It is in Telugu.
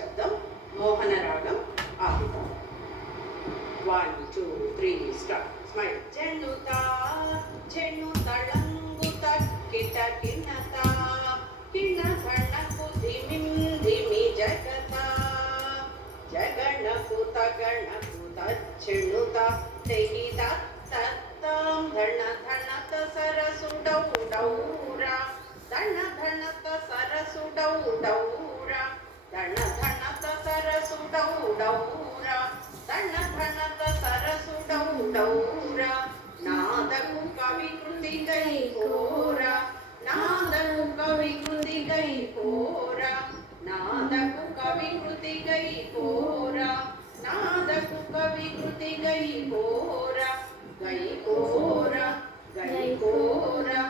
శబ్దం మోహన రాగం ఆపితం. 1 2 3 స్టార్ట్. స్మైల్. జనుతా జను తళంగుత కిట కిన్నత కిన్న గణకు ధిమిం ధిమి జగత జగణకు తగణకు తచ్చెణుత తెహి తత్తం ధణ ధణత సరసుడౌడౌరా ధణ ధణత సరసుడౌడౌరా ధణ ధణత సరసుడౌడౌరా ధణ ధణత సరసుడౌడౌరా నాదకు కవి కృతి గై కోరా నాదకు కవి కృతి గై కోరా నాదకు కవి కృతి గై కోరా నాదకు కవి కృతి గై కోరా గై కోరా గై కోరా